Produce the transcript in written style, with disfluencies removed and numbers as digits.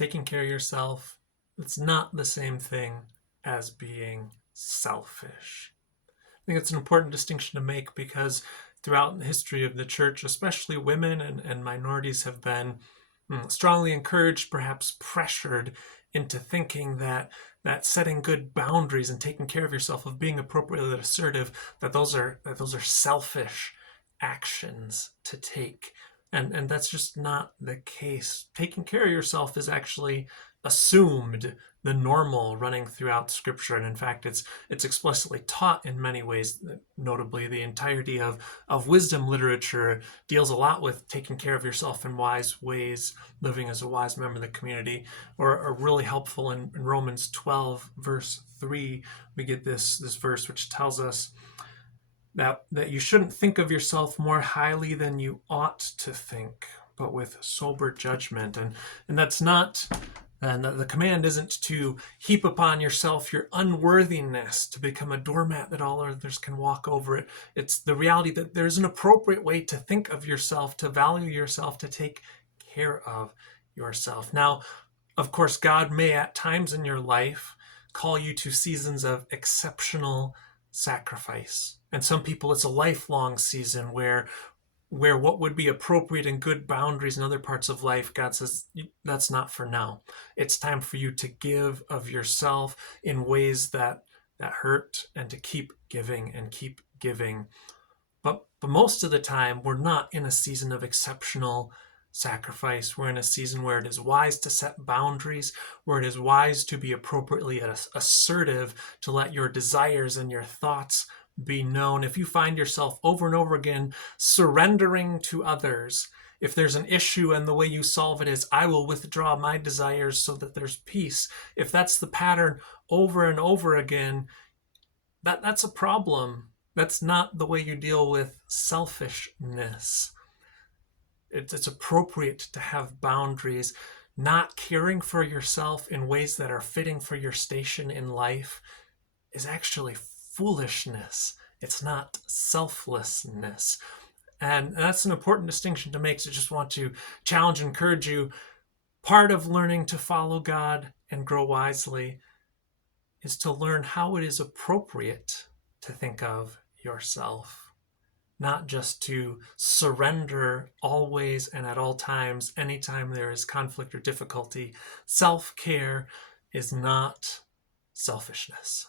taking care of yourself, it's not the same thing as being selfish. I think it's an important distinction to make because throughout the history of the church, especially women and minorities have been strongly encouraged, perhaps pressured into thinking that setting good boundaries and taking care of yourself, of being appropriately assertive, that those are selfish actions to take. And that's just not the case. Taking care of yourself is actually assumed the normal running throughout scripture, and in fact it's explicitly taught in many ways. Notably, the entirety of wisdom literature deals a lot with taking care of yourself in wise ways, living as a wise member of the community. Or really helpful in Romans 12 verse 3, we get this verse which tells us that you shouldn't think of yourself more highly than you ought to think, but with sober judgment. And that's not, and the command isn't to heap upon yourself your unworthiness, to become a doormat that all others can walk over it. It's the reality that there's an appropriate way to think of yourself, to value yourself, to take care of yourself. Now, of course, God may at times in your life call you to seasons of exceptional sacrifice. And some people, it's a lifelong season where what would be appropriate and good boundaries in other parts of life, God says, that's not for now. It's time for you to give of yourself in ways that hurt, and to keep giving and keep giving. But most of the time, we're not in a season of exceptional sacrifice. We're in a season where it is wise to set boundaries, where it is wise to be appropriately assertive, to let your desires and your thoughts be known. If you find yourself over and over again surrendering to others, if there's an issue and the way you solve it is, I will withdraw my desires so that there's peace, if that's the pattern over and over again, that's a problem. That's not the way you deal with selfishness. It's appropriate to have boundaries. Not caring for yourself in ways that are fitting for your station in life is actually foolishness. It's not selflessness. And that's an important distinction to make. So I just want to challenge and encourage you. Part of learning to follow God and grow wisely is to learn how it is appropriate to think of yourself. Not just to surrender always and at all times, anytime there is conflict or difficulty. Self-care is not selfishness.